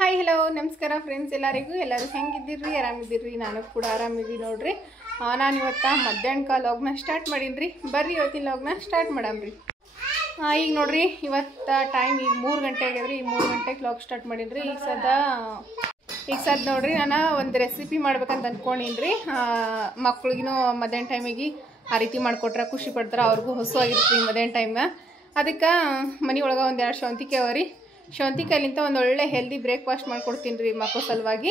Hi hello ನಮಸ್ಕಾರ friends ಎಲ್ಲರಿಗೂ ಹೆಂಗಿದ್ದೀರಿ ಆರಾಮಿದ್ದೀರಿ ನಾನು ಕೂಡ ಆರಾಮಿದ್ದೀನಿ ನೋಡ್ರಿ ನಾನು ಇವತ್ತು ಮಧ್ಯಾಹ್ನ ಕಾಲ ಲಾಗ್ನ ಸ್ಟಾರ್ಟ್ ಮಾಡೀನಿ ಬರ್ರಿ ಇವತ್ತಿನ ಲಾಗ್ನ ಸ್ಟಾರ್ಟ್ ಮಾಡಮ್ರಿ ಈಗ ನೋಡ್ರಿ ಇವತ್ತು ಟೈಮ್ ಈಗ 3 ಗಂಟೆ ಆಗ್ಯದ್ರಿ ಈಗ 3 ಗಂಟೆಗೆ ಲಾಗ್ ಸ್ಟಾರ್ಟ್ ಮಾಡೀನಿ ಈಗ ಸದ ನೋಡ್ರಿ ನಾನು ಒಂದು ರೆಸಿಪಿ ಮಾಡ್ಬೇಕಂತ ಅಂದ್ಕೊಂಡಿನಿ ಮಕ್ಳಿಗೂ ಮಧ್ಯಾಹ್ನ ಟೈಮಿಗೆ ಆ ರೀತಿ ಮಾಡಿಕೊಟ್ರೆ ಖುಷಿ ಪಡ್ತಾರೆ ಅವ್ರಿಗೂ ಹೊಸವಾಗಿರ್ತೀವಿ ಮಧ್ಯಾಹ್ನ ಟೈಮ್ ಅದಕ್ಕೆ ಮನೆ ಒಳಗೆ ಒಂದು 2 ಶೌಂತಿಕೆ ಅವರಿ ಶೌಂತಿಕಾಯಿಲಿಂತ ಒಂದು ಒಳ್ಳೆ ಹೆಲ್ದಿ ಬ್ರೇಕ್ಫಾಸ್ಟ್ ಮಾಡ್ಕೊಡ್ತೀನಿ ರೀ ಮಕ್ಕಳ ಸಲುವಾಗಿ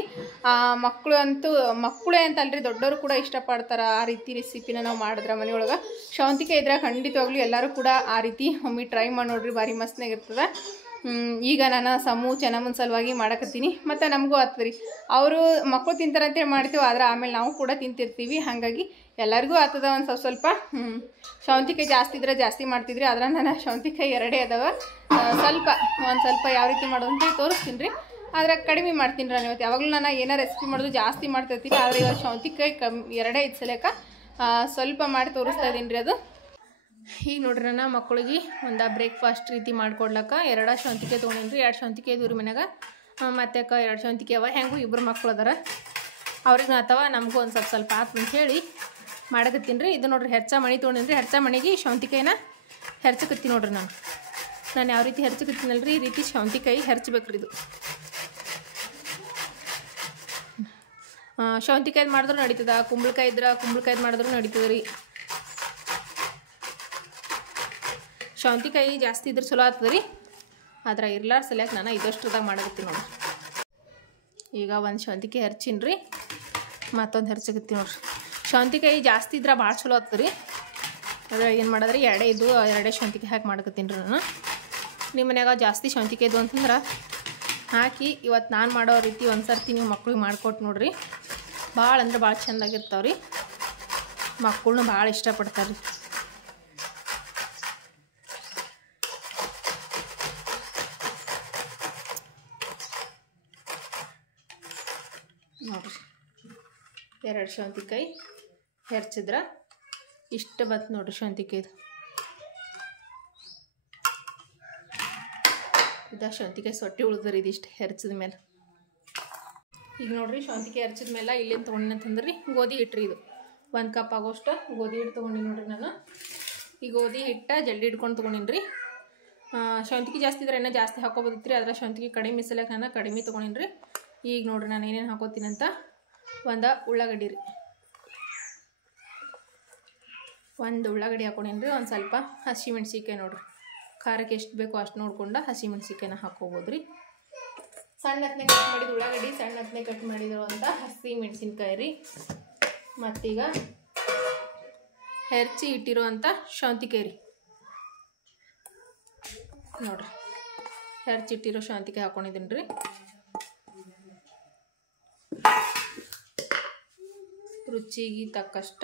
ಮಕ್ಕಳೇ ಅಂತಲ್ರಿ ದೊಡ್ಡವರು ಕೂಡ ಇಷ್ಟಪಡ್ತಾರೆ ಆ ರೀತಿ ರೆಸಿಪಿನ ನಾವು ಮಾಡಿದ್ರೆ ಮನೆಯೊಳಗೆ ಶೌಂತಿಕಾಯಿ ಇದ್ರೆ ಖಂಡಿತವಾಗ್ಲೂ ಎಲ್ಲರೂ ಕೂಡ ಆ ರೀತಿ ಒಮ್ಮೆ ಟ್ರೈ ಮಾಡಿ ನೋಡ್ರಿ ಭಾರಿ ಮಸ್ತ್ನಾಗಿರ್ತದೆ ಈಗ ನಾನು ಚೆನ್ನಮ್ಮನ ಸಲುವಾಗಿ ಮಾಡಕತ್ತೀನಿ ಮತ್ತು ನಮಗೂ ಆಗ್ತದೆ ಅವರು ಮಕ್ಕಳು ತಿಂತಾರಂತೇಳಿ ಮಾಡ್ತೀವಿ ಆದರೆ ಆಮೇಲೆ ನಾವು ಕೂಡ ತಿಂತಿರ್ತೀವಿ ಹಾಗಾಗಿ ಎಲ್ಲರಿಗೂ ಆಗ್ತದ ಒಂದು ಸ್ವಲ್ಪ ಶೌಂತಿಕಾಯಿ ಜಾಸ್ತಿ ಇದ್ರೆ ಜಾಸ್ತಿ ಮಾಡ್ತಿದ್ರಿ ಆದರೆ ನಾನು ಶೌಂತಿಕಾಯಿ 2 ಅದಾವೆ ಒಂದು ಸ್ವಲ್ಪ ಯಾವ ರೀತಿ ಮಾಡೋದು ಅಂತೇಳಿ ತೋರಿಸ್ತೀನಿ ರೀ ಆದರೆ ಕಡಿಮೆ ಮಾಡ್ತೀನಿ ನಾನು ಇವತ್ತು ಯಾವಾಗಲೂ ನಾನು ಏನೋ ರೆಸಿಪಿ ಮಾಡೋದು ಜಾಸ್ತಿ ಮಾಡ್ತಿರ್ತೀನಿ ಆದರೆ ಇವಾಗ ಶೌಂತಿಕಾಯಿ 2 ಇದ್ದು ಸಲಕ ಸ್ವಲ್ಪ ಮಾಡಿ ತೋರಿಸ್ತಾ ಇದ್ದೀನಿ ರೀ ಅದು ಈಗ ನೋಡ್ರಿ ನಾನು ಮಕ್ಕಳಿಗೆ ಒಂದು ಬ್ರೇಕ್ಫಾಸ್ಟ್ ರೀತಿ ಮಾಡ್ಕೊಡ್ಲಕ್ಕ 2 ಶೌಂತಿಕಾಯಿ ತೊಗೊಂಡಿನಿ ರೀ 2 ಶೌಂತಿಕಾಯಿ ಇದ್ವು ರೀ ಮನ್ಯಾಗ ಮತ್ತು 2 ಶೌಂತಿಕಾಯಿ ಅವ ಹೆಂಗೂ ಇಬ್ಬರು ಮಕ್ಳು ಅದಾರ ಅವ್ರಿಗೆ ಅಥವಾ ನಮಗೂ ಒಂದು ಸ್ವಲ್ಪ ಆತು ಅಂತ ಹೇಳಿ ಮಾಡಕತ್ತೀನಿ ರೀ ಇದು ನೋಡ್ರಿ ಮಣಿ ತೊಗೊಂಡಿನಿ ರೀ ಮಣಿಗೆ ಶೌಂತಿಕಾಯಿನ ಹೆರ್ಚಕತ್ತೀನಿ ನೋಡ್ರಿ ನಾನು ಯಾವ ರೀತಿ ಹೆರ್ಚಕತ್ತೀನಲ್ಲ ರೀ ಈ ರೀತಿ ಶೌಂತಿಕಾಯಿ ಹೆರ್ಚ್ಬೇಕ್ರಿ ಇದು ಶೌಂತಿಕಾಯ್ದು ಮಾಡಿದ್ರು ನಡೀತದ ಕುಂಬಳಕಾಯಿ ಇದ್ರೆ ಕುಂಬಳಕಾಯ್ದು ಮಾಡಿದ್ರು ನಡೀತದ ರೀ ಶೌಂತಿಕಾಯಿ ಜಾಸ್ತಿ ಇದ್ರೆ ಚಲೋ ಆಗ್ತದೆ ರೀ ಆದ್ರೆ ಇರ್ಲಾರ ಸಲಕ್ಕೆ ನಾನು ಇದಷ್ಟರದಾಗ ಮಾಡಕತ್ತೀನಿ ನೋಡ್ರಿ ಈಗ ಒಂದು ಶೌಂತಿಕಾಯಿ ಹೆರ್ಚಿನಿ ರೀ ಮತ್ತೊಂದು ಹೆರ್ಚಕತ್ತೀನಿ ನೋಡ್ರಿ ಶೌಂತಿಕಾಯಿ ಜಾಸ್ತಿ ಇದ್ರೆ ಭಾಳ ಚಲೋ ಆಗ್ತದೆ ರೀ ಅದ್ರಾಗ ಏನು ಮಾಡಿದ್ರಿ 2 ಶೌಂತಿಕಾಯಿ ಹಾಕಿ ಮಾಡಕತ್ತೀನಿ ರೀ ನಾನು ನಿಮ್ಮ ಮನ್ಯಾಗ ಜಾಸ್ತಿ ಶೌಂತಿಕಾಯಿ ಇದ್ದು ಅಂತಂದ್ರೆ ಹಾಕಿ ಇವತ್ತು ನಾನು ಮಾಡೋ ರೀತಿ ಒಂದು ಸರ್ತಿ ನೀವು ಮಕ್ಳಿಗೆ ಮಾಡಿಕೊಟ್ಟು ನೋಡ್ರಿ ಭಾಳ ಅಂದ್ರೆ ಭಾಳ ಚೆಂದಾಗಿರ್ತಾವೆ ರೀ ಮಕ್ಕಳನ್ನೂ ಭಾಳ ಇಷ್ಟಪಡ್ತಾರೆ ರೀ ನೋಡ್ರಿ 2 ಶೌಂತಿಕಾಯಿ ಹೆರ್ಚಿದ್ರೆ ಇಷ್ಟ ಬತ್ತು ನೋಡ್ರಿ ಶೌಂತಿಕಾಯ್ದು ಶೌಂತಿಕಾಯಿ ಸೊಟ್ಟಿ ಉಳಿದ್ರಿ ಇದಿಷ್ಟು ಹೆರ್ಚಿದ ಮೇಲೆ ಈಗ ನೋಡ್ರಿ ಶೌಂತಿಕಾಯಿ ಹೆರ್ಚಿದ ಮೇಲೆ ಇಲ್ಲೇನು ತೊಗೊಂಡಿನಿ ಅಂತಂದ್ರೆ ರೀ ಗೋಧಿ ಹಿಟ್ರಿ ಇದು 1 ಕಪ್ ಆಗೋಷ್ಟು ಗೋಧಿ ಹಿಟ್ಟು ತೊಗೊಂಡಿನಿ ನೋಡ್ರಿ ನಾನು ಈ ಗೋಧಿ ಹಿಟ್ಟು ಜಲ್ದಿ ಹಿಡ್ಕೊಂಡು ತೊಗೊಂಡಿನಿ ರೀ ಶೌಂತಿಕಾಯಿ ಜಾಸ್ತಿ ಇದ್ರೆ ಇನ್ನೂ ಜಾಸ್ತಿ ಹಾಕೋಬೋದಿತ್ತು ರೀ ಆದರೆ ಶೌಂತಿಕಾಯಿ ಕಡಿಮೆ ಸಲಕ್ಕೆ ನಾನು ಕಡಿಮೆ ತೊಗೊಂಡಿನಿ ರೀ ಈಗ ನೋಡ್ರಿ ನಾನು ಏನೇನು ಹಾಕೋತೀನಿ ಅಂತ ಒಂದು ಉಳ್ಳಾಗಡ್ಡಿ ರೀ ಒಂದು ಉಳ್ಳಾಗಡ್ಡಿ ಹಾಕೊಂಡೇನಿ ರೀ ಒಂದು ಸ್ವಲ್ಪ ಹಸಿಮೆಣ್ಸಿಕಾಯಿ ನೋಡ್ರಿ ಖಾರಕ್ಕೆ ಎಷ್ಟು ಬೇಕೋ ಅಷ್ಟು ನೋಡ್ಕೊಂಡು ಹಸಿಮೆಣ್ಸಿಕಾಯಿನ ಹಾಕೋಬೋದು ರೀ ಸಣ್ಣ ಹತ್ತನೇ ಕಟ್ ಮಾಡಿದ ಉಳ್ಳಾಗಡ್ಡಿ ಸಣ್ಣ ಹತ್ತನೇ ಕಟ್ ಮಾಡಿದ್ರು ಅಂತ ಹಸಿಮೆಣ್ಸಿನ್ಕಾಯಿ ರೀ ಮತ್ತೀಗ ಹೆರ್ಚಿ ಇಟ್ಟಿರುವಂಥ ಶೌಂತಿಕಾಯಿ ರೀ ನೋಡ್ರಿ ಹೆರ್ಚಿಟ್ಟಿರೋ ಶೌಂತಿಕಾಯಿ ಹಾಕೊಂಡಿದ್ದೀನಿ ರೀ ರುಚಿಗೆ ತಕ್ಕಷ್ಟ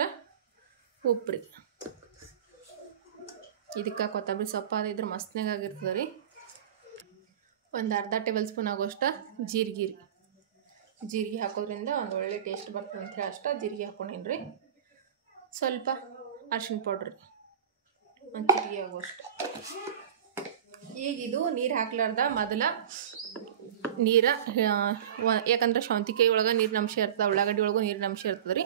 ಉಪ್ಪು ರೀ ಇದಕ್ಕೆ ಕೊತ್ತಂಬರಿ ಸೊಪ್ಪು ಅದಿದ್ರೆ ಮಸ್ತ್ನಾಗಿರ್ತದೆ ರೀ ಒಂದು ಅರ್ಧ ಟೇಬಲ್ ಸ್ಪೂನ್ ಆಗೋಷ್ಟು ಜೀರಿಗೆ ಹಾಕೋದ್ರಿಂದ ಒಂದು ಒಳ್ಳೆ ಟೇಸ್ಟ್ ಬರ್ತದೆ ಅಂತ ಹೇಳಿ ಅಷ್ಟು ಜೀರಿಗೆ ಹಾಕೊಂಡೀನಿ ರೀ ಸ್ವಲ್ಪ ಅರ್ಶಿಣ ಪೌಡ್ರಿ ಒಂದು ಚಿಟಿಕೆ ಆಗೋಷ್ಟು ಈಗ ಇದು ನೀರು ಹಾಕ್ಲಾರ್ದ ಮೊದಲ ನೀರು ಯಾಕಂದ್ರೆ ಶೌಂತಿಕಾಯಿ ಒಳಗೆ ನೀರಿನ ಅಂಶ ಇರ್ತದೆ ಉಳ್ಳಾಗಡ್ಡಿ ಒಳಗೂ ನೀರಿನ ಅಂಶ ಇರ್ತದೆ ರೀ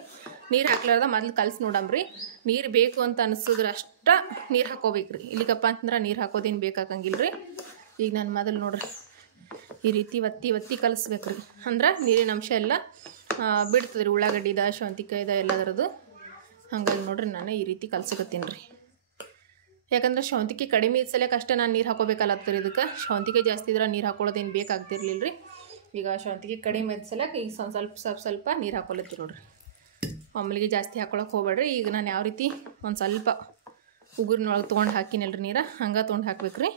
ನೀರು ಹಾಕ್ಲಾರ್ದ ಮೊದಲು ಕಲಸಿ ನೋಡಮ್ರಿ ನೀರು ಬೇಕು ಅಂತ ಅನಿಸಿದ್ರೆ ಅಷ್ಟು ನೀರು ಹಾಕೋಬೇಕು ರೀ ಇಲ್ಲಿಗಪ್ಪ ಅಂತಂದ್ರೆ ನೀರು ಹಾಕೋದೇನು ಬೇಕಾಗಂಗಿಲ್ಲ ರೀ ಈಗ ನಾನು ಮೊದಲು ನೋಡ್ರಿ ಈ ರೀತಿ ಒತ್ತಿ ಕಲಿಸ್ಬೇಕು ರೀ ಅಂದ್ರೆ ನೀರಿನ ಅಂಶ ಎಲ್ಲ ಬಿಡ್ತದೆ ರೀ ಉಳ್ಳಾಗಡ್ಡಿದ ಶೌಂತಿಕಾಯ್ದ ಎಲ್ಲದರದ್ದು ಹಾಗಾಗಿ ನೋಡ್ರಿ ನಾನು ಈ ರೀತಿ ಕಲ್ಸಕತ್ತೀನಿ ರೀ ಯಾಕಂದ್ರೆ ಶೌಂತಿಕಾಯಿ ಕಡಿಮೆ ಇದ್ದ ಸಲಕ್ಕೆ ಅಷ್ಟೇ ನಾನು ನೀರು ಹಾಕೋಬೇಕಲ್ಲತ್ತೀರಿ ಇದಕ್ಕೆ ಶೌಂತಿಕಾಯಿ ಜಾಸ್ತಿ ಇದ್ರೆ ನೀರು ಹಾಕೊಳ್ಳೋದೇನು ಬೇಕಾಗ್ತಿರ್ಲಿಲ್ಲ ರೀ ಈಗ ಶೌಂತಿಕಾಯಿ ಕಡಿಮೆ ಇದ್ದ ಸಲಕ್ಕೆ ಈಗ ಸ್ವಲ್ಪ ನೀರು ಹಾಕೊಳತ್ತೀರಿ ನೋಡ್ರಿ ಒಮ್ಮೆಲಿಗೆ ಜಾಸ್ತಿ ಹಾಕೊಳಕ್ಕೆ ಹೋಗ್ಬೇಡ್ರಿ ಈಗ ನಾನು ಯಾವ ರೀತಿ ಒಂದು ಸ್ವಲ್ಪ ಉಗುರಿನೊಳಗೆ ತೊಗೊಂಡು ಹಾಕಿನಲ್ರಿ ನೀರು ಹಂಗೆ ತೊಗೊಂಡು ಹಾಕ್ಬೇಕು ರೀ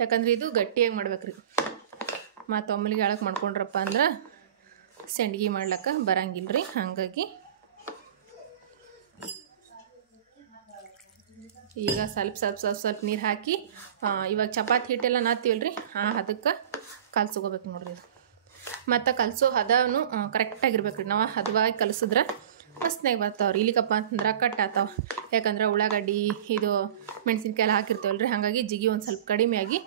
ಯಾಕಂದ್ರೆ ಇದು ಗಟ್ಟಿಯಾಗಿ ಮಾಡ್ಬೇಕು ರೀ ಮತ್ತು ಒಮ್ಮೆಲಿಗೆ ಎಳಕ್ಕೆ ಮಾಡ್ಕೊಂಡ್ರಪ್ಪ ಅಂದ್ರೆ ಸಂಡ್ಗೆ ಮಾಡ್ಲಿಕ್ಕೆ ಬರಂಗಿಲ್ಲ ರೀ ಹಾಗಾಗಿ ಈಗ ಸ್ವಲ್ಪ ನೀರು ಹಾಕಿ ಇವಾಗ ಚಪಾತಿ ಹಿಟ್ಟೆಲ್ಲ ನಾದ್ತೀವಲ್ಲ ರೀ ಅದಕ್ಕೆ ಕಲ್ಸ್ಕೋಬೇಕು ನೋಡ್ರಿ ಇದು ಮತ್ತು ಕಲಸೋ ಹದನು ಕರೆಕ್ಟಾಗಿರ್ಬೇಕು ರೀ ನಾವು ಹದವಾಗಿ ಕಲಸಿದ್ರೆ ಮಸ್ತ್ನಾಗಿ ಬರ್ತಾವ್ರಿ ಇಲ್ಲಿಗಪ್ಪ ಅಂತಂದ್ರೆ ಕಟ್ ಆಗ್ತಾವೆ ಯಾಕಂದ್ರೆ ಉಳ್ಳಾಗಡ್ಡಿ ಇದು ಮೆಣಸಿನ್ಕಾಯಿ ಹಾಕಿರ್ತೀವಲ್ಲ ರೀ ಹಾಗಾಗಿ ಜಿಗಿ ಒಂದು ಸ್ವಲ್ಪ ಕಡಿಮೆಯಾಗಿ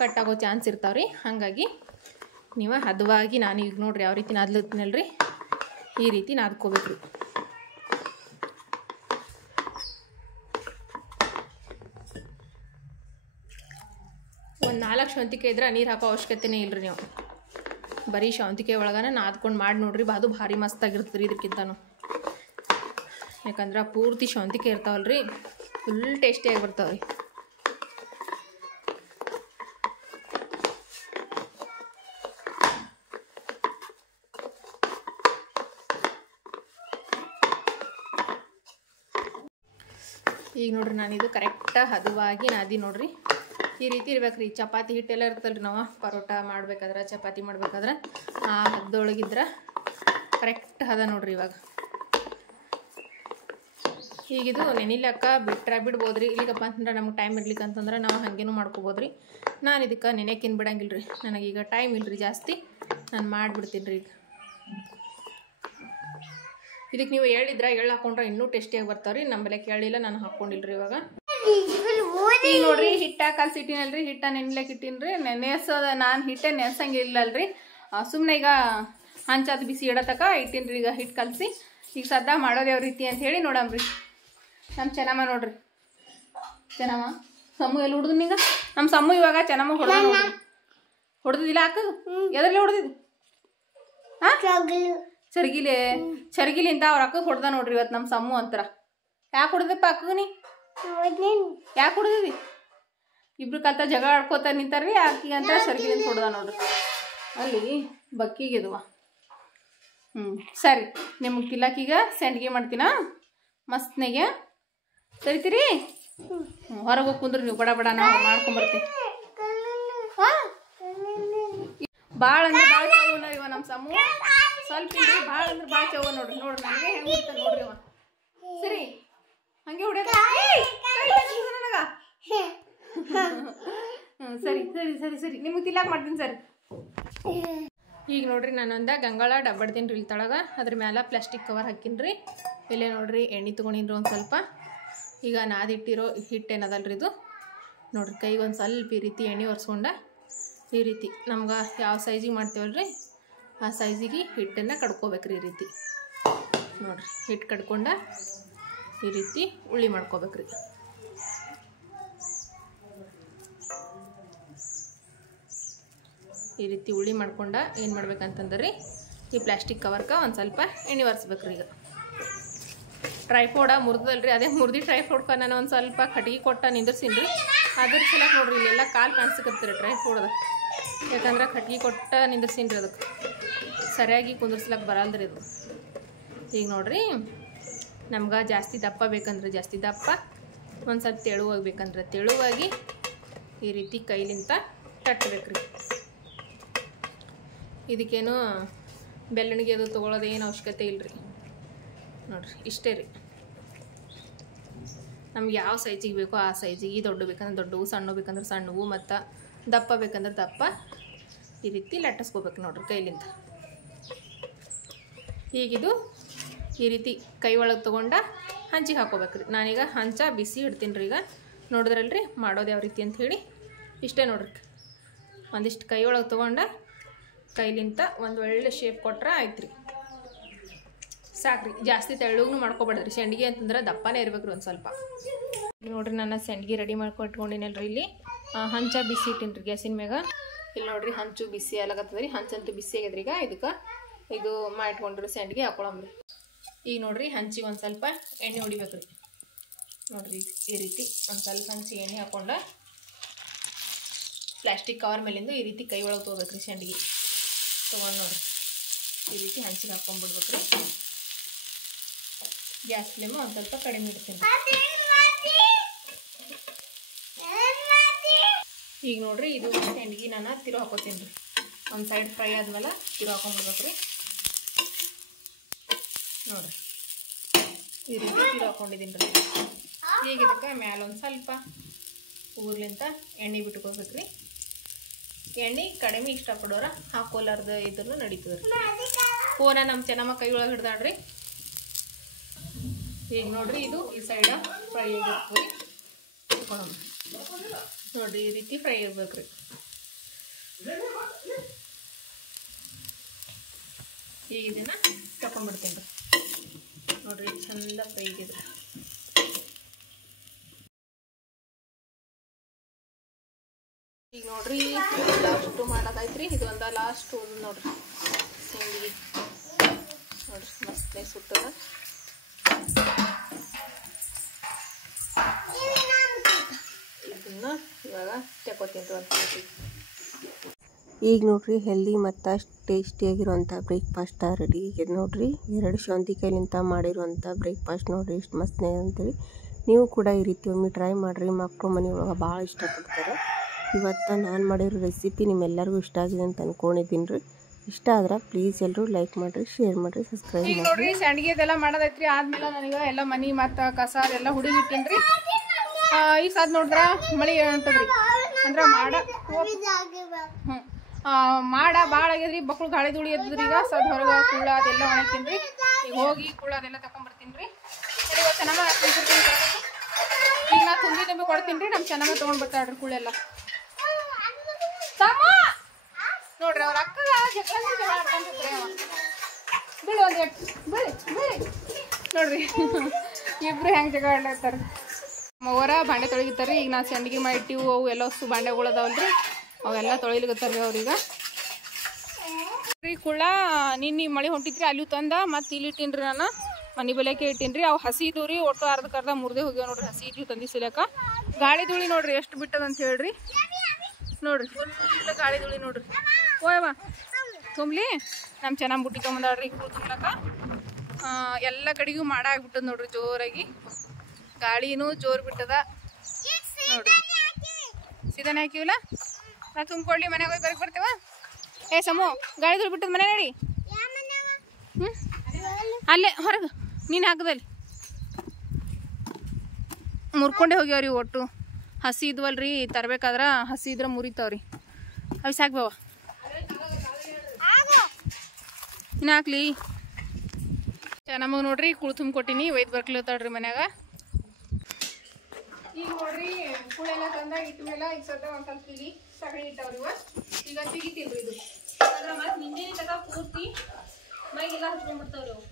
ಕಟ್ ಆಗೋ ಚಾನ್ಸ್ ಇರ್ತಾವೆ ರೀ ಹಾಗಾಗಿ ನೀವು ಹದವಾಗಿ ನಾನು ಈಗ ನೋಡ್ರಿ ಯಾವ ರೀತಿ ನಾದ್ಲತ್ತೀನಲ್ರಿ ಈ ರೀತಿ ನಾದ್ಕೋಬೇಕ್ರಿ. ಒಂದು 4 ಶಾವಂತಿಗೆ ಇದ್ರೆ ನೀರು ಹಾಕೋ ಅವಶ್ಯಕತೆನೇ ಇಲ್ಲರಿ. ನೀವು ಬರೀ ಶಾವಂತಿಗೆ ಒಳಗನ ನಾದ್ಕೊಂಡು ಮಾಡಿ ನೋಡ್ರಿ, ಅದು ಭಾರಿ ಮಸ್ತಾಗಿರ್ತದೆ ರೀ ಇದಕ್ಕಿಂತನೂ. ಯಾಕಂದ್ರೆ ಪೂರ್ತಿ ಶಾವಂತಿಗೆ ಇರ್ತಾವಲ್ರಿ, ಫುಲ್ ಟೇಸ್ಟಿಯಾಗಿ ಬರ್ತಾವೆ ರೀ. ಈಗ ನೋಡ್ರಿ ನಾನಿದು ಕರೆಕ್ಟಾಗಿ ಹದವಾಗಿ ನಾದಿ ನೋಡ್ರಿ ಈ ರೀತಿ ಇರ್ಬೇಕ್ರಿ. ಚಪಾತಿ ಹಿಟ್ಟೆಲ್ಲ ಇರ್ತಲ್ರಿ, ನಾವು ಪರೋಟ ಮಾಡ್ಬೇಕಾದ್ರೆ ಚಪಾತಿ ಮಾಡ್ಬೇಕಾದ್ರೆ ಆ ಹದೊಳಗಿದ್ರೆ ಕರೆಕ್ಟ್ ಹದ ನೋಡ್ರಿ. ಇವಾಗ ಈಗಿದು ನೆನಿಲಕ್ಕ ಬಿಡ್ಬೋದ್ರಿ. ಇಲ್ಲಿಗಪ್ಪ ಅಂತಂದ್ರೆ ನಮ್ಗೆ ಟೈಮ್ ಇರ್ಲಿಕ್ಕೆ ಅಂತಂದ್ರೆ ನಾವು ಹಾಗೇನೂ ಮಾಡ್ಕೋಬೋದ್ರಿ. ನಾನು ಇದಕ್ಕೆ ನೆನೆಕಿನ್ ಬಿಡಂಗಿಲ್ಲ ರೀ, ನನಗೀಗ ಟೈಮ್ ಇಲ್ಲರಿ ಜಾಸ್ತಿ, ನಾನು ಮಾಡಿಬಿಡ್ತೀನಿ ರೀ. ಈಗ ಇದಕ್ಕೆ ನೀವು ಎಳ್ಳಿದ್ರೆ ಎಳ್ಳು ಹಾಕೊಂಡ್ರೆ ಇನ್ನೂ ಟೇಸ್ಟಿಯಾಗಿ ಬರ್ತಾವ್ರಿ. ನಮ್ಮಲ್ಲೇ ಕೇಳಿಲ್ಲ, ನಾನು ಹಾಕ್ಕೊಂಡಿಲ್ರಿ. ಇವಾಗ ಈಗ ನೋಡ್ರಿ ಹಿಟ್ಟ ಕಲ್ಸಿಟ್ಟಿನಲ್ರಿ, ಹಿಟ್ಟ ನೆನ್ಲಕ್ಕೆ ಇಟ್ಟಿನ್ರಿ. ನೆನೆಸೋದ ನಾನು ಹಿಟ್ಟೆ ನೆನೆಸಂಗಿಲ್ಲಲ್ರಿ, ಸುಮ್ಮನೆ ಈಗ ಹಂಚಾದ ಬಿಸಿ ಇಡತಕ್ಕ ಇಟ್ಟಿನ್ರಿ. ಈಗ ಹಿಟ್ಟು ಕಲಸಿ ಈಗ ಸದ್ದ ಮಾಡೋದು ಯಾವ ರೀತಿ ಅಂತ ಹೇಳಿ ನೋಡಮ್ರಿ. ನಮ್ಮ ಚೆನ್ನಮ್ಮ ನೋಡ್ರಿ, ಚೆನ್ನಮ್ಮ ಸಮ್ಮು ಎಲ್ಲಿ ಹುಡ್ದು ನಿಂಗ? ನಮ್ಮ ಸಮ್ಮು ಇವಾಗ ಚೆನ್ನಮ್ಮ ಹೊಡೆದಿಲ್ಲ ಹಾಕ. ಎದ್ರಲ್ಲಿ ಹೊಡೆದಿದ್ದು? ಚರ್ಗಿಲಿ ಅಂತ ಅವ್ರ ಅಕ್ಕ ಹೊಡೆದ ನೋಡ್ರಿ ಇವತ್ತು ನಮ್ಮ ಸಮ್ಮು ಅಂತರ. ಯಾಕೆ ಹೊಡೆದಪ್ಪ ಅಕ್ಕ ನೀ? ಯಾಕೆ ಹೊಡೆದಿದಿ? ಇಬ್ರು ಕಲ್ತ ಜಗಳ ಆಡ್ಕೋತ ನಿಂತಾರ್ರಿ, ಆಕಿ ಅಂತ ಚರ್ಗಿಲಿ ಅಂತ ಹೊಡೆದ ನೋಡ್ರಿ ಅಲ್ಲಿ ಬಕ್ಕಿಗೆದುವ. ಸರಿ, ನಿಮ್ಗೆ ತಿಲ್ಲಕ್ಕೀಗ ಸಂಡ್ಗೆ ಮಾಡ್ತೀನ ಮಸ್ತ್ನಾಗೆ. ಸರಿತೀರಿ? ಹೊರಗೆ ಹೋಗಿ ಕುಂದ್ರಿ ನೀವು, ಬಡ ನಾವು ಮಾಡ್ಕೊಂಬರ್ತೀವಿ. ಭಾಳ ಅಂದ್ರೆ ಭಾಳ ಚೌನ ಇವ ನಮ್ಮ ಸಮ್ಮು. ಸ್ವಲ್ಪ ಇಲ್ರಿ, ಭಾಳ ಅಂದ್ರೆ ಭಾಳ ಚೌವ ನೋಡ್ರಿ. ನನಗೆ ಹೆಂಗೆ ಬಿಡ್ತಾನೆ ನೋಡ್ರಿ ಇವ. ಸರಿ ಹಂಗೆ ಹೊಡ್ಯಾಕ ನನಗ. ಸರಿ ಸರಿ ಸರಿ ಸರಿ ನಿಮಗೆ ತಿಲ್ಲಾಕ ಮಾಡ್ತೀನಿ. ಸರಿ ಈಗ ನೋಡ್ರಿ ನಾನೊಂದು ಗಂಗಾಳ ಡಬ್ಬಡ್ತೀನಿ ರೀ ಇಲ್ಲಿ ತಳಗ. ಅದ್ರ ಮ್ಯಾಲೆ ಪ್ಲಾಸ್ಟಿಕ್ ಕವರ್ ಹಾಕಿನ್ರಿ. ಇಲ್ಲೇ ನೋಡ್ರಿ ಎಣ್ಣೆ ತೊಗೊಂಡಿನ್ರಿ ಒಂದು ಸ್ವಲ್ಪ. ಈಗ ನಾದಿಟ್ಟಿರೋ ಹಿಟ್ಟು ಏನದಲ್ರಿ ಇದು ನೋಡ್ರಿ, ಕೈಗೆ ಒಂದು ಸ್ವಲ್ಪ ಈ ರೀತಿ ಎಣ್ಣೆ ಒರೆಸ್ಕೊಂಡ ಈ ರೀತಿ ನಮ್ಗೆ ಯಾವ ಸೈಜಿಗೆ ಮಾಡ್ತೀವಲ್ರಿ ಆ ಸೈಜಿಗೆ ಹಿಟ್ಟನ್ನು ಕಡ್ಕೋಬೇಕ್ರಿ. ಈ ರೀತಿ ನೋಡ್ರಿ ಹಿಟ್ಟು ಕಡ್ಕೊಂಡ ಈ ರೀತಿ ಉಳ್ಳಿ ಮಾಡ್ಕೋಬೇಕ್ರಿ. ಈ ರೀತಿ ಉಳ್ಳಿ ಮಾಡ್ಕೊಂಡ ಏನು ಮಾಡ್ಬೇಕಂತಂದ್ರಿ, ಈ ಪ್ಲಾಸ್ಟಿಕ್ ಕವರ್ಗೆ ಒಂದು ಸ್ವಲ್ಪ ಎಣ್ಣೆ ಒರೆಸ್ಬೇಕ್ರಿ. ಈಗ ಟ್ರೈಫೋಡ ಮುರಿದಲ್ರಿ, ಅದೇ ಮುರಿದು ಟ್ರೈಫೋಡ್ಕ ನಾನು ಒಂದು ಸ್ವಲ್ಪ ಕಟ್ಟಿಗೆ ಕೊಟ್ಟ ನಿಂದಿರ್ಸಿನ್ರಿ. ಅದ್ರ ಸಲಕ್ಕೆ ನೋಡ್ರಿ ಇಲ್ಲೆಲ್ಲ ಕಾಲು ಕಾಣಿಸ್ಕತ್ತೀರಿ ಟ್ರೈಫೋಡ್ದ. ಯಾಕಂದ್ರೆ ಕಟ್ಟಿಗೆ ಕೊಟ್ಟ ನಿಂದಿರ್ಸಿನ್ರಿ, ಅದಕ್ಕೆ ಸರಿಯಾಗಿ ಕುಂದಿರ್ಸ್ಲಕ್ಕೆ ಬರಲ್ದ್ರಿ ಇದು. ಈಗ ನೋಡ್ರಿ ನಮ್ಗೆ ಜಾಸ್ತಿ ದಪ್ಪ ಬೇಕಂದ್ರೆ ಜಾಸ್ತಿ ದಪ್ಪ, ಒಂದು ಸ್ವಲ್ಪ ತೆಳುವಾಗಿ ಬೇಕಂದ್ರೆ ತೆಳುವಾಗಿ ಈ ರೀತಿ ಕೈಲಿಂದ ತಟ್ಟಬೇಕ್ರಿ. ಇದಕ್ಕೇನು ಬೆಲ್ಲಣಿಗೆ ಅದು ತೊಗೊಳೋದು ಏನು ಅವಶ್ಯಕತೆ ಇಲ್ಲರಿ. ನೋಡ್ರಿ ಇಷ್ಟೇ ರೀ, ನಮ್ಗೆ ಯಾವ ಸೈಜಿಗೆ ಬೇಕೋ ಆ ಸೈಜಿಗೆ, ದೊಡ್ಡ ಬೇಕಂದ್ರೆ ದೊಡ್ಡವು, ಸಣ್ಣ ಬೇಕಂದ್ರೆ ಸಣ್ಣವು, ಮತ್ತು ದಪ್ಪ ಬೇಕಂದ್ರೆ ದಪ್ಪ ಈ ರೀತಿ ಲಟ್ಟಿಸ್ಕೋಬೇಕು ನೋಡ್ರಿ ಕೈಲಿಂದ. ಈಗಿದು ಈ ರೀತಿ ಕೈ ಒಳಗೆ ತೊಗೊಂಡ ಹಂಚಿಗೆ ಹಾಕೋಬೇಕ್ರಿ. ನಾನೀಗ ಹಂಚ ಬಿಸಿ ಇಡ್ತೀನಿ ರೀ. ಈಗ ನೋಡಿದ್ರಲ್ರಿ ಮಾಡೋದು ಯಾವ ರೀತಿ ಅಂತ ಹೇಳಿ. ಇಷ್ಟೇ ನೋಡ್ರಿ, ಒಂದಿಷ್ಟು ಕೈ ಒಳಗೆ ತೊಗೊಂಡ ಕೈಲಿಂದ ಒಂದು ಒಳ್ಳೆ ಶೇಪ್ ಕೊಟ್ರೆ ಆಯ್ತು ರೀ, ಸಾಕ್ರಿ. ಜಾಸ್ತಿ ತೆಳ್ಳಗೂ ಮಾಡ್ಕೊಬೇಡ್ರಿ. ಸಂಡ್ಗೆ ಅಂತಂದ್ರೆ ದಪ್ಪನೇ ಇರ್ಬೇಕ್ರಿ ಒಂದು ಸ್ವಲ್ಪ. ನೋಡ್ರಿ ನಾನು ಸಂಡ್ಗೆ ರೆಡಿ ಮಾಡ್ಕೊಟ್ಕೊಂಡಿನಲ್ರಿ. ಇಲ್ಲಿ ಹಂಚ ಬಿಸಿ ಇಟ್ಟಿನ್ರಿ ಗ್ಯಾಸಿನ ಮ್ಯಾಗ. ಇಲ್ಲಿ ನೋಡ್ರಿ ಹಂಚು ಬಿಸಿ ಆಗತ್ತದ್ರಿ. ಹಂಚಂತೂ ಬಿಸಿ ಆಗ್ಯದ್ರಿ. ಈಗ ಇದಕ್ಕೆ ಇದು ಮಾಡಿಟ್ಕೊಂಡ್ರಿ ಸಂಡ್ಗೆ ಹಾಕೊಳಮ್ರಿ. ಈಗ ನೋಡ್ರಿ ಹಂಚಿಗೆ ಒಂದು ಸ್ವಲ್ಪ ಎಣ್ಣೆ ಹೊಡಿಬೇಕ್ರಿ. ನೋಡ್ರಿ ಈ ರೀತಿ ಒಂದು ಸ್ವಲ್ಪ ಹಂಚಿಗೆ ಎಣ್ಣೆ ಹಾಕೊಂಡ ಪ್ಲಾಸ್ಟಿಕ್ ಕವರ್ ಮೇಲಿಂದ ಈ ರೀತಿ ಕೈ ಒಳಗೆ ತೊಗೋಬೇಕ್ರಿ. ಸಂಡ್ಗೆ ತೊಗೊಂಡು ನೋಡ್ರಿ ಈ ರೀತಿ ಹಂಚಿಗೆ ಹಾಕೊಂಡ್ಬಿಡ್ಬೇಕ್ರಿ. ಗ್ಯಾಸ್ ಫ್ಲೇಮ್ ಒಂದು ಸ್ವಲ್ಪ ಕಡಿಮೆ ಇಡ್ತೀನಿ. ಈಗ ನೋಡ್ರಿ ಇದು ಸಂಡ್ಗೆ ನಾನು ತಿರು ಹಾಕೋತೀನಿ ರೀ. ಒಂದು ಸೈಡ್ ಫ್ರೈ ಆದ್ಮೇಲೆ ತಿರು ಹಾಕೊಂಡ್ಬಿಡ್ಬೇಕ್ರಿ. ನೋಡ್ರಿ ಈ ರೀತಿ ತಿರು ಹಾಕೊಂಡಿದ್ದೀನಿ ರೀ. ಈಗ ಇದಕ್ಕೆ ಮ್ಯಾಲೆ ಒಂದು ಸ್ವಲ್ಪ ಊರ್ಲಿಂದ ಎಣ್ಣೆ ಬಿಟ್ಕೋಬೇಕ್ರಿ. ಎಣ್ಣೆ ಕಡಿಮೆ ಇಷ್ಟಪಡೋರ ಹಾಕೋಲಾರ್ದ ಇದ್ರೂ ನಡೀತದೆ ರೀ. ಫೋನ ನಮ್ಮ ಚೆನ್ನಮ್ಮ ಕೈ ಒಳಗೆ ಹಿಡ್ದಾಡ್ರಿ. ಈಗ ನೋಡ್ರಿ ಇದು ಈ ಸೈಡ ಫ್ರೈ ಆಗಿರ್ತೀವಿ. ನೋಡ್ರಿ ಈ ರೀತಿ ಫ್ರೈ ಇರ್ಬೇಕ್ರಿ. ಈಗ ಇದನ್ನು ತಗೊಂಡ್ಬಿಡ್ತೀನಿ ರೀ. ನೋಡಿರಿ ಚಂದ ಫ್ರೈ ಇದೆ. ಈಗ ನೋಡ್ರಿ ಲಾಸ್ಟು ಮಾಡೋದಾಯ್ತು ರೀ. ಇದು ಒಂದು ಲಾಸ್ಟ್ ನೋಡ್ರಿ ಹಿಂಗೆ ನೋಡ್ರಿ ಮಸ್ತ್ ಸುಟ್ಟದ. ಇದನ್ನ ಇವಾಗ ತೆಕ್ಕೋತೀನಿ ರೀ ಒಂದು ಪ್ಲೇಟಿಗೆ. ಈಗ ನೋಡ್ರಿ ಹೆಲ್ದಿ ಮತ್ತು ಟೇಸ್ಟಿಯಾಗಿರುವಂಥ ಬ್ರೇಕ್ಫಾಸ್ಟ್ ರೆಡಿ ಆಗಿದೆ ನೋಡ್ರಿ. 2 ಸೌಂತಿಕಾಯಿಲಿಂದ ಮಾಡಿರುವಂಥ ಬ್ರೇಕ್ಫಾಸ್ಟ್ ನೋಡ್ರಿ ಎಷ್ಟು ಮಸ್ತ್ ಅಂತೇಳಿ. ನೀವು ಕೂಡ ಈ ರೀತಿ ಒಮ್ಮೆ ಟ್ರೈ ಮಾಡಿರಿ. ಮಕ್ಕಳು ಮನೆಯೊಳಗೆ ಭಾಳ ಇಷ್ಟಪಡ್ತಾರೆ. ಇವತ್ತು ನಾನು ಮಾಡಿರೋ ರೆಸಿಪಿ ನಿಮ್ಮೆಲ್ಲರಿಗೂ ಇಷ್ಟ ಆಗಿದೆ ಅಂತ ಅಂದ್ಕೊಂಡಿದ್ದೀನಿ ರೀ. ಇಷ್ಟ ಆದ್ರೆ ಪ್ಲೀಸ್ ಎಲ್ಲರೂ ಲೈಕ್ ಮಾಡಿರಿ, ಶೇರ್ ಮಾಡಿರಿ, ಸಬ್ಸ್ಕ್ರೈಬ್ ಮಾಡಿ. ಈಗ ನೋಡ್ರಿ ಸಂಡಿಗೆ ಇದೆಲ್ಲ ಮಾಡೋದೈತ್ರಿ. ಆದ್ಮೇಲೆ ನನಗೆ ಎಲ್ಲ ಮನೆ ಮತ್ತು ಕಸ ಅದೆಲ್ಲ ಹುಡುಗಿಟ್ಟೀನಿ ರೀ. ಈಗ ಸಾದ್ ನೋಡಿದ್ರ ಮಳೆ ಹೊಂಟದ್ರಿ. ಅಂದ್ರೆ ಮಾಡ ಭಾಳ ಆಗ್ಯದ್ರಿ. ಮಕ್ಳು ಗಾಳಿ ಧೂಳಿ ಎದ್ರಿ. ಈಗ ಸದ್ ಹೊರಗೆ ಕೂಳ ಅದೆಲ್ಲ ಒಣಗ್ತೀನಿ ರೀ. ಈಗ ಹೋಗಿ ಕೂಳ ಅದೆಲ್ಲ ತಗೊಂಡ್ಬರ್ತೀನಿ ರೀ. ಚೆನ್ನಾಗಿ ಹಾಕ್ಬಿಡ್ತೀನಿ. ಈಗ ನಾ ತುಂಬಿ ಕೊಡ್ತೀನಿ ರೀ. ನಮ್ಮ ಚೆನ್ನಾಗಿ ತೊಗೊಂಡ್ಬರ್ತಾಳ್ರಿ ಕೂಳೆಲ್ಲ. ನೋಡ್ರಿ ಅವ್ರ ಅಕ್ಕಗ ಜಗಳ ಆಡ್ಕೊಂಡ್ರಿ. ಬೀಳಿ ಒಂದು ಬೀಳಿ ನೋಡ್ರಿ ಇಬ್ರು ಹೆಂಗೆ ಜಗಳ ಆಡ್ಲಾಗ್ತಾರೆ. ಅವರ ಬಾಂಡೆ ತೊಳಿಗಿತ್ತಾರ್ರಿ. ಈಗ ನಾ ಸಂಡಿಗೆ ಮಾಡಿಟ್ಟಿವು ಅವು ಎಲ್ಲ ಹೊಸ ಬಾಂಡೆಗಳು ಅದಾವಲ್ರಿ, ಅವೆಲ್ಲ ತೊಳಿಲಿಕತ್ತಾರ್ರಿ ಅವ್ರೀಗ. ಕುಳ್ಳ ನಿನ್ನೆ ಮಳೆ ಹೊಂಟಿತ್ರಿ, ಅಲ್ಲಿ ತಂದ ಮತ್ತು ಇಲ್ಲಿ ಇಟ್ಟೀನಿ ನಾನು ಮನೆ ಬಲೆಕೆ ಇಟ್ಟೀನಿ ರೀ. ಅವು ಹಸಿ ಇದ್ವು ರೀ. ಒಟ್ಟು ಅರ್ಧ ಮುರ್ದೆ ಹೋಗ್ಯಾವ ನೋಡ್ರಿ. ಹಸಿ ಇದ್ವಿ ತಂದಿ ಸಿಲಕ. ಗಾಳಿ ಧೂಳಿ ನೋಡ್ರಿ ಎಷ್ಟು ಬಿಟ್ಟದಂತ ಹೇಳ್ರಿ. ನೋಡ್ರಿ ಫುಲ್ ಗಾಳಿ ಧೂಳಿ ನೋಡ್ರಿ. ಓಯವ್ವ ತುಂಬಲಿ ನಮ್ಮ ಚೆನ್ನಾಗಿ ಬುಟ್ಟಿ ತೊಗೊಂಬಂದಾಳ್ರಿ ಕೂಳು ತುಂಬಲಕ್ಕ. ಎಲ್ಲ ಕಡೆಗೂ ಮಾಡ ಆಗ್ಬಿಟ್ಟದ ನೋಡ್ರಿ. ಜೋರಾಗಿ ಗಾಳಿನೂ ಜೋರು ಬಿಟ್ಟದ ನೋಡ್ರಿ. ಸೀದಾನೆ ಹಾಕಿವಲ್ಲ. ನಾ ತುಂಬ್ಕೊಳ್ಳಿ ಮನೆಗೆ ಹೋಗಿ ಬರಕ್ಕೆ ಬರ್ತೇವ. ಏ ಸಮು ಗಾಳಿ ಧೂಳಿ ಬಿಟ್ಟದ ಮನೆ ನಡಿ. ಅಲ್ಲೇ ಹೊರಗೆ ನೀನು ಹಾಕದಲ್ಲಿ ಮುರ್ಕೊಂಡೆ ಹೋಗ್ಯಾವ್ರಿ. ಒಟ್ಟು ಹಸಿ ಇದ್ವಲ್ರಿ. ತರ್ಬೇಕಾದ್ರೆ ಹಸಿ ಇದ್ರೆ ಮುರಿತಾವ್ರಿ. ಅವು ಸಾಕ್ಬೇವ ಇನ್ನು ಹಾಕ್ಲಿ. ನಮಗೆ ನೋಡ್ರಿ ಕುಳು ತುಂಬ ಕೊಟ್ಟಿನಿ. ಒಯ್ದು ಬರ್ಕ್ಲತ್ತಾಳ್ರಿ ಮನ್ಯಾಗ. ಈಗ ನೋಡ್ರಿ ಕುಳೆಲ್ಲ ತಂದ ಇಟ್ಟ ಮೇಲೆ ಈಗ ಸದ್ದ ಒಂದು ಸ್ವಲ್ಪ ಇಲ್ಲಿ ಸಗಣಿ ಇಟ್ಟವ್ರಿ. ಈಗ ತೆಗಿತೀನ್ರಿ. ಇದು ಅದ್ರ ಮತ್ತೆ ನಿಂದೇನಿ ತಗ ಪೂರ್ತಿ ಮೈಗೆಲ್ಲ ಹಚ್ಕೊಂಡ್ಬಿಡ್ತಾವ್ರಿ ಅವು.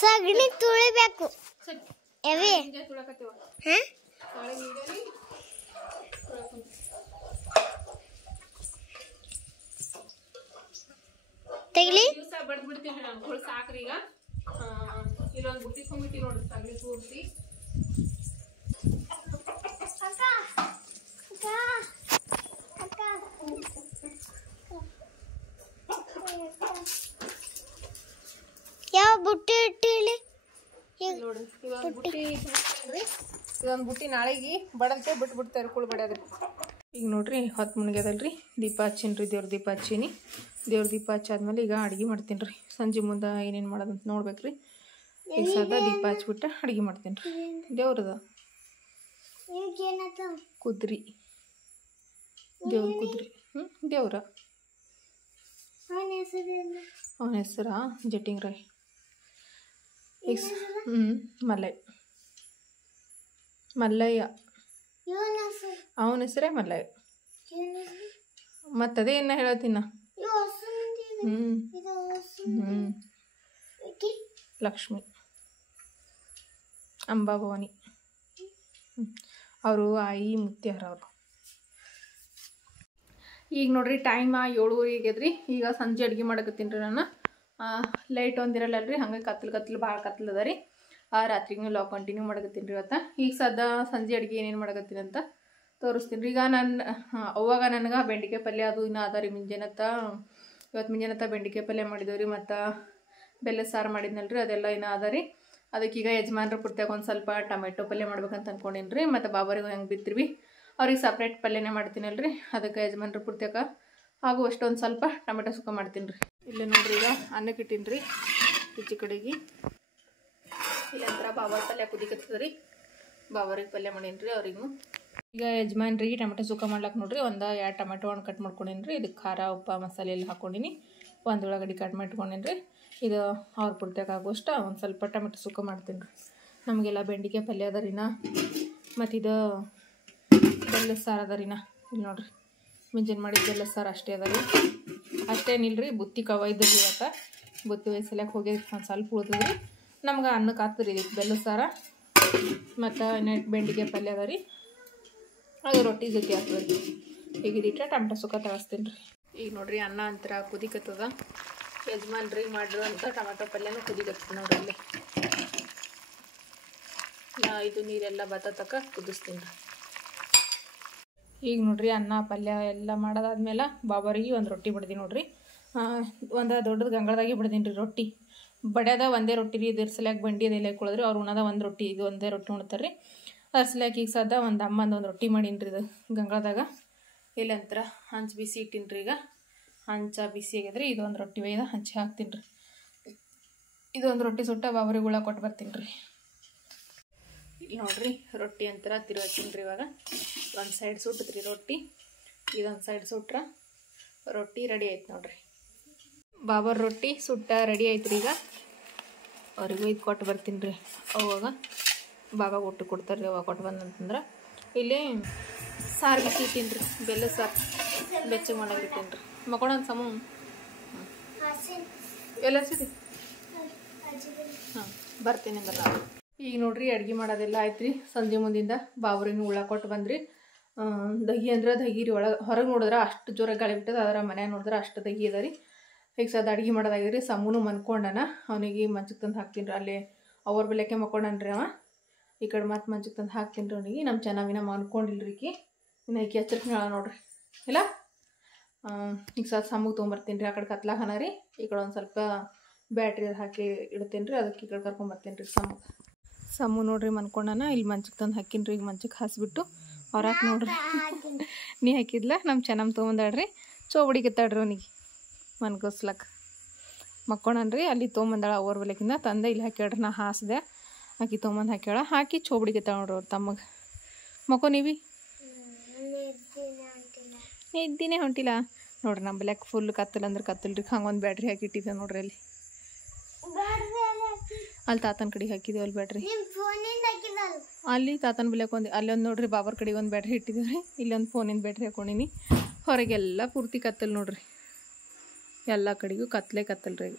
ಸಗಣಿ ತುಳಿಬೇಕು. ತೆಗಿಲಿ ದಿವಸ ಬಡ್ದು ಬಿಡ್ತೀನಿ ನಾನು. ಕೊಳು ಸಾಕ್ರಿ. ಈಗ ಇಲ್ಲೊಂದು ಬುಟ್ಟಿ ತುಂಬಿಟ್ಟಿ ನೋಡ್ರಿ ಸಗಣಿ ಪೂರ್ತಿ. ಯಾವ ಬುಟ್ಟಿ ಇಟ್ಟಿಲಿ ನೋಡ್ರಿ. ಇದೊಂದು ಬುಟ್ಟಿ ತುಂಬಿರಿ. ಇದೊಂದು ಬುಟ್ಟಿ ನಾಳೆಗೆ ಬಡದಕ್ಕೆ ಬಿಟ್ಬಿಡ್ತಾರೆ ಕುಳು ಬಡ್ಯಾದ್ರಿ. ಈಗ ನೋಡ್ರಿ 10 ಮುಣಿಗ್ಯದಲ್ರಿ. ದೀಪ ಹಚ್ಚೀನಿ. ದೇವ್ರ ದೀಪ ಹಚ್ಚೀನಿ. ದೇವ್ರ ದೀಪ ಹಚ್ಚಾದ್ಮೇಲೆ ಈಗ ಅಡುಗೆ ಮಾಡ್ತೀನಿ ರೀ. ಸಂಜೆ ಮುಂದೆ ಏನೇನು ಮಾಡೋದಂತ ನೋಡ್ಬೇಕ್ರಿ. ಈಗ ಸದ್ದ ದೀಪ ಹಚ್ಬಿಟ್ಟು ಅಡುಗೆ ಮಾಡ್ತೀನಿ ರೀ. ದೇವ್ರದ ಕುದ್ರಿ. ದೇವ್ರ ಕುದ್ರಿ. ದೇವ್ರ ಅವನ ಹೆಸರ ಜಟ್ಟಿಂಗ್ ರಾಯ್. ಮಲ್ಲಯ್ಯ. ಅವನ ಹೆಸರೇ ಮಲ್ಲಯ್ಯ. ಮತ್ತದೇ ಏನ ಹೇಳತ್ತೀನ. ಲಕ್ಷ್ಮಿ ಅಂಬಾಭವಾನಿ. ಅವರು ಆಯಿ ಮುತ್ಯಾರ ಅವರು. ಈಗ ನೋಡ್ರಿ ಟೈಮ್ 7:30 ಆಗ್ಯದ್ರಿ. ಈಗ ಸಂಜೆ ಅಡುಗೆ ಮಾಡಕತ್ತೀನಿ ರೀ ನಾನು. ಲೈಟ್ ಒಂದಿರಲ್ಲಲ್ರಿ, ಹಂಗಾಗಿ ಕತ್ಲು ಭಾಳ ಕತ್ಲದ ರೀ. ರಾತ್ರಿಗೂ ಲಾಗ್ ಕಂಟಿನ್ಯೂ ಮಾಡಕತ್ತೀನಿ ರೀ ಇವತ್ತು. ಈಗ ಸದ್ದ ಸಂಜೆ ಅಡುಗೆ ಏನೇನು ಮಾಡಕತ್ತೀನಿ ಅಂತ ತೋರಿಸ್ತೀನಿ ರೀ. ಈಗ ಅವಾಗ ನನಗೆ ಬೆಂಡಿಕಾಯಿ ಪಲ್ಯ ಅದು ಇನ್ನೂ ಅದ ರೀ. ಇವತ್ತು ಮುಂಜಾನೆ ಬೆಂಡಿಕಾಯಿ ಪಲ್ಯ ಮಾಡಿದೇವ್ರಿ. ಮತ್ತು ಬೆಲ್ಲ ಸಾರು ಮಾಡಿದ್ನಲ್ರಿ, ಅದೆಲ್ಲ ಇನ್ನೂ ಅದ ರೀ. ಅದಕ್ಕೀಗ ಯಜಮಾನ್ರ ಪುರ್ತ್ಯಾಗ ಒಂದು ಸ್ವಲ್ಪ ಟೊಮೆಟೊ ಪಲ್ಯ ಮಾಡ್ಬೇಕಂತ ಅಂದ್ಕೊಂಡೀನಿ ರೀ. ಮತ್ತು ಬಾಬರಿಗೆ ಹೆಂಗೆ ಬಿತ್ತಿರ್ವಿ ಅವ್ರಿಗೆ ಸಪ್ರೇಟ್ ಪಲ್ಯನೇ ಮಾಡ್ತೀನಲ್ರಿ. ಅದಕ್ಕೆ ಯಜಮಾನ್ರ ಪುರ್ತ್ಯಾಗ ಹಾಗೂ ಅಷ್ಟೊಂದು ಸ್ವಲ್ಪ ಟೊಮೆಟೊ ಸುಕ್ಕ ಮಾಡ್ತೀನಿ ರೀ. ಇಲ್ಲೇ ನೋಡ್ರಿ ಈಗ ಅನ್ನಕ್ಕೆ ಇಟ್ಟೀನಿ ರೀ ಈಚೆ ಕಡೆಗೆ. ಇಲ್ಲಂತರ ಬಾಬರ್ ಪಲ್ಯ ಕುದಿಕತ್ತದ ರೀ. ಬಾಬರಿಗೆ ಪಲ್ಯ ಮಾಡೀನಿ ರೀ ಅವ್ರಿಗೂ. ಈಗ ಯಜಮಾನ್ರಿಗೆ ಟೊಮೆಟೊ ಸುಕ್ಕ ಮಾಡ್ಲಾಕ ನೋಡ್ರಿ 2 ಟೊಮೆಟೊ ಹಣ್ಣು ಕಟ್ ಮಾಡ್ಕೊಂಡೀನಿ ರೀ. ಇದಕ್ಕೆ ಖಾರ ಉಪ್ಪು ಮಸಾಲೆ ಎಲ್ಲ ಹಾಕ್ಕೊಂಡೀನಿ. 1 ಉಳ್ಳಾಗಡ್ಡಿ ಕಟ್ ಮಾಡ್ಕೊಂಡೀನಿ ರೀ. ಇದು ಅವ್ರ ಪುರ್ತ್ಯಾಗ ಆಗೋಷ್ಟು ಒಂದು ಸ್ವಲ್ಪ ಟೊಮೆಟೊ ಸುಕ್ಕ ಮಾಡ್ತೀನಿ ರೀ. ನಮಗೆಲ್ಲ ಬೆಂಡಿಕಾಯಿ ಪಲ್ಯ ಅದ ರೀ. ಮತ್ತು ಇದು ಬೆಲ್ಲ ಸಾರು ಅದ ರೀ. ಇಲ್ಲಿ ನೋಡ್ರಿ ಮುಂಜಾನೆ ಮಾಡಿದ ಬೆಲ್ಲ ಸಾರು ಅಷ್ಟೇ ಅದ ರೀ. ಅಷ್ಟೇನಿಲ್ಲ ರೀ, ಬುತ್ತಿ ಒಯ್ದ್ರಿ ಇವತ್ತು. ಬುತ್ತಿ ಒಯ್ಸಲಕ್ಕೆ ಹೋಗಿ ಒಂದು ಸ್ವಲ್ಪ ಉಳಿದ್ರಿ. ನಮ್ಗೆ ಅನ್ನಕ್ಕೆ ಆಗ್ತದೆ ರೀ ಬೆಲ್ಲ ಸಾರ ಮತ್ತು ಬೆಂಡಿಗೆ ಪಲ್ಯ ಅದ ರೀ. ಅದು ರೊಟ್ಟಿ ಜೊತೆ ಆಗ್ತದೆ ರೀ. ಈಗ ಇದಿಟ್ಟು ಟೊಮೆಟೊ ಸುಕ್ಕ ತರಿಸ್ತೀನಿ ರೀ. ಈಗ ನೋಡ್ರಿ ಅನ್ನ ಅಂತರ ಕುದಿಕತ್ತದ. ಯಜಮಾನ್ರಿ ಮಾಡಿರುವಂಥ ಟೊಮೆಟೊ ಪಲ್ಯನೂ ಕುದಿಕತ್ತದ ನೋಡ್ರಿ ಅಲ್ಲಿ. ಇದು ನೀರೆಲ್ಲ ಬತ್ತತಕ್ಕ ಕುದಿಸ್ತೀನಿ ರೀ. ಈಗ ನೋಡ್ರಿ ಅನ್ನ ಪಲ್ಯ ಎಲ್ಲ ಮಾಡೋದಾದ್ಮೇಲೆ ಬಾಬರಿಗೆ ಒಂದು ರೊಟ್ಟಿ ಬಡ್ದಿ ನೋಡ್ರಿ. ಒಂದು ದೊಡ್ಡದು ಗಂಗಳದಾಗೆ ಬಿಡ್ದೀನಿ ರೀ ರೊಟ್ಟಿ. ಬಡ್ಯದ ಒಂದೇ ರೊಟ್ಟಿ ರೀ. ಇದ್ರ ಸಲ್ಯಾಕ ಬಂಡಿ ಅದೆಲ್ಲ ಕೊಳಿದ್ರಿ. ಅವ್ರು ಉಣ್ಣದ ಒಂದು ರೊಟ್ಟಿ, ಇದು ಒಂದೇ ರೊಟ್ಟಿ ಉಣ್ತಾರೆ ರೀ. ಅದ್ರ ಸಲ್ಯಾಕ ಈಗ ಸದ್ದ ಒಂದು ಅಮ್ಮಂದು ಒಂದು ರೊಟ್ಟಿ ಮಾಡೀನಿ ರೀ ಇದು ಗಂಗಳದಾಗ. ಇಲ್ಲಂತರ ಹಂಚು ಬಿಸಿ ಇಟ್ಟೀನಿ ರೀ. ಈಗ ಹಂಚ ಬಿಸಿ ಆಗ್ಯದ್ರಿ. ಇದೊಂದು ರೊಟ್ಟಿ ಒಯ್ದು ಹಂಚಿ ಹಾಕ್ತೀನಿ ರೀ. ಇದೊಂದು ರೊಟ್ಟಿ ಸುಟ್ಟ ಬಾಬರಿಗೆ ಉಳ ಕೊಟ್ಟು ಬರ್ತೀನಿ ರೀ. ಇಲ್ಲಿ ನೋಡ್ರಿ ರೊಟ್ಟಿ ಅಂತರ ತಿರುವಾತೀನಿ ರೀ. ಇವಾಗ ಒಂದು ಸೈಡ್ ಸುಟ್ಟತ್ರಿ ರೊಟ್ಟಿ, ಇದೊಂದು ಸೈಡ್ ಸುಟ್ರ ರೊಟ್ಟಿ ರೆಡಿ ಆಯ್ತು ನೋಡ್ರಿ. ಬಾಬರ್ ರೊಟ್ಟಿ ಸುಟ್ಟ ರೆಡಿ ಆಯ್ತು ರೀ. ಈಗ ಅವ್ರಿಗೂ ಇದು ಕೊಟ್ಟು ಬರ್ತೀನಿ ರೀ. ಅವಾಗ ಬಾಬಾ ಊಟ ಕೊಡ್ತಾರೆ ರೀ. ಅವಾಗ ಕೊಟ್ಟು ಬಂದಂತಂದ್ರೆ ಇಲ್ಲಿ ಸಾರು ಬಿಸಿ ಇಟ್ಟೀನಿ ರೀ. ಬೆಲ್ಲ ಸಾರು ಬೆಚ್ಚಗೆ ಮಾಡಕ್ಕೆ ಇಟ್ಟೀನಿ ರೀ. ಮಕ್ಕೊಂಡೊಂದು ಸಮೂ ಎಲ್ಲ ಸಿಡಿ ಹಾಂ ಬರ್ತೀನಿ ಅಂದ್ರೆ ನಾನು. ಈಗ ನೋಡ್ರಿ ಅಡುಗೆ ಮಾಡೋದೆಲ್ಲ ಆಯ್ತು ರೀ. ಸಂಜೆ ಮುಂದಿಂದ ಬಾಬರಿನ ಉಳ ಕೊಟ್ಟು ಬಂದ್ರಿ. ದಹಿ ಅಂದ್ರೆ ದಹಿ ರೀ. ಹೊರಗೆ ನೋಡಿದ್ರೆ ಅಷ್ಟು ಜೋರಾಗಿ ಗಾಳಿ ಬಿಟ್ಟದ. ಅದರ ಮನ್ಯಾಗ ನೋಡಿದ್ರೆ ಅಷ್ಟು ದಹಿ ಅದ ರೀ. ಈಗ ಸದ ಅಡುಗೆ ಮಾಡೋದಾಗಿದ್ರಿ. ಸಮೂನು ಮನ್ಕೊಂಡನ. ಅವನಿಗೆ ಮಂಚಕ್ಕೆ ತಂದು ಹಾಕ್ತೀನಿ ರೀ. ಅಲ್ಲಿ ಅವ್ರ ಬೆಲೆಕ್ಕೆ ಮಕ್ಕೊಂಡನ್ರಿ ಅವ. ಈ ಕಡೆ ಮತ್ತೆ ಮಂಚಕ್ಕೆ ತಂದು ಹಾಕ್ತೀನಿ ರೀ ಅವನಿಗೆ. ನಮ್ಮ ಚೆನ್ನಾಗಿನ ಮನ್ಕೊಂಡಿಲ್ರಿ ಈಕಿ. ಇನ್ನು ಈಕಿ ಎಚ್ಚರಿಕೆ ಹೇಳ ನೋಡ್ರಿ ಇಲ್ಲ. ಈಗ ಸದ ಸಮೂಗೆ ತೊಗೊಂಬರ್ತೀನಿ ರೀ. ಆ ಕಡೆ ಕತ್ಲಾಗನ ರೀ. ಈ ಕಡೆ ಒಂದು ಸ್ವಲ್ಪ ಬ್ಯಾಟ್ರಿ ಹಾಕಿ ಇಡ್ತೀನಿ ರೀ. ಅದಕ್ಕೆ ಈ ಕಡೆ ಕರ್ಕೊಂಬರ್ತೀನಿ ರೀ ಸಮೂ ನೋಡ್ರಿ ಮನ್ಕೊಂಡನ. ಇಲ್ಲಿ ಮಂಚಕ್ಕೆ ತಂದು ಹಾಕಿನಿ ರೀ. ಈಗ ಮಂಚಕ್ಕೆ ಹಾಸ್ಬಿಟ್ಟು ಅವ್ರಾಕ್ ನೋಡ್ರಿ ನೀ ಹಾಕಿದ್ಲ ನಮ್ಮ ಚೆನ್ನಮ್ಮ ತೊಗೊಂಬಂದಾಳ್ರಿ. ಚೋಬಡಿಗೆತ್ತಾಳ್ರಿ ಅವನಿಗೆ ಮನ್ಕೋಸ್ಲಕ್ಕೆ ಮಕ್ಕೊಂಡನ್ರಿ. ಅಲ್ಲಿ ತೊಗೊಂಬಂದಾಳ ಅವ್ರ ಬಲೆಕಿಂದ ತಂದೆ ಇಲ್ಲಿ ಹಾಕ್ಯಾಳ್ರಿ. ನಾ ಹಾಸಿದೆ, ಆಕಿ ತೊಗೊಂಬಂದು ಹಾಕ್ಯಾಳ. ಹಾಕಿ ಚೋಬಡಿಗೆತ್ತಾಳ ನೋಡ್ರಿ ಅವ್ರು ತಮ್ಮಗೆ. ಮಕ್ಕೋ ನೀವಿ ನಿದ್ದಿನೇ ಹೊಂಟಿಲ್ಲ ನೋಡ್ರಿ. ನಮ್ಮ ಬೆಲೆಕ್ಕೆ ಫುಲ್ ಕತ್ತಲ್ ಅಂದ್ರೆ ಕತ್ತಲ್ರಿ. ಹಂಗೆ ಒಂದು ಬ್ಯಾಟ್ರಿ ಹಾಕಿಟ್ಟಿದ್ದೆ ನೋಡ್ರಿ. ಅಲ್ಲಿ ತಾತನ ಕಡೆಗೆ ಹಾಕಿದ್ದೀವಿ ಅಲ್ಲಿ ಬ್ಯಾಟ್ರಿ. ಅಲ್ಲಿ ತಾತನ ಬೆಲೆಕ್ಕೆ ಒಂದು ಅಲ್ಲೊಂದು ನೋಡ್ರಿ. ಬಾಬರ್ ಕಡೆಗೆ ಒಂದು ಬ್ಯಾಟ್ರಿ ಇಟ್ಟಿದ್ದೀವಿ ರೀ. ಇಲ್ಲೊಂದು ಫೋನಿಂದ ಬ್ಯಾಟ್ರಿ ಹಾಕೊಂಡಿನಿ. ಹೊರಗೆಲ್ಲ ಪೂರ್ತಿ ಕತ್ತಲ್ ನೋಡ್ರಿ. ಎಲ್ಲ ಕಡೆಗೂ ಕತ್ತಲೇ ಕತ್ತಲ್ರಿ ಈಗ.